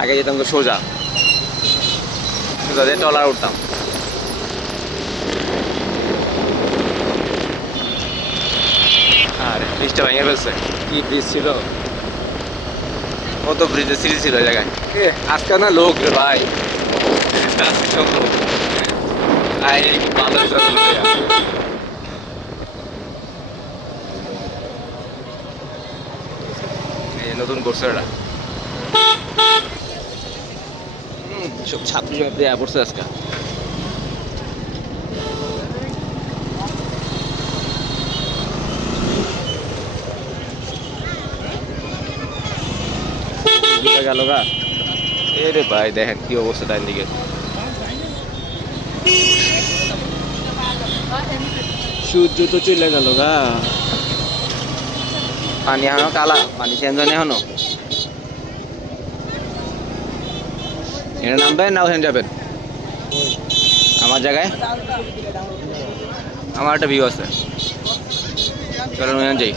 আগে যেতাম তো সোজা সোজা দিয়ে ট্রলার উঠতাম। আর ব্রিজটা ভেঙে ফেলছে। কি ব্রিজ ছিল, কত ব্রিজের সিঁড়ি ছিল ওই জায়গায়। আজকাল না লোক রে ভাই, আজকে সব লোক। খুব ভালো হয়েছে আসলে ভাইয়া। এই নতুন করছে ওরা, সব ছাত্রী ছাত্রী পড়ছে আজকে। গেল গা এ রে ভাই, দেখেন কি অবস্থা ডাইন দিকে। সূর্য তো চলে গেল গা। পানি এখনো কালা, পানি চেঞ্জ হয়নি এখনো। এখানে নামবেন না ওখানে যাবেন? আমার জায়গায় আমার একটা ভিউ আছে, চলেন ওখানে যাই।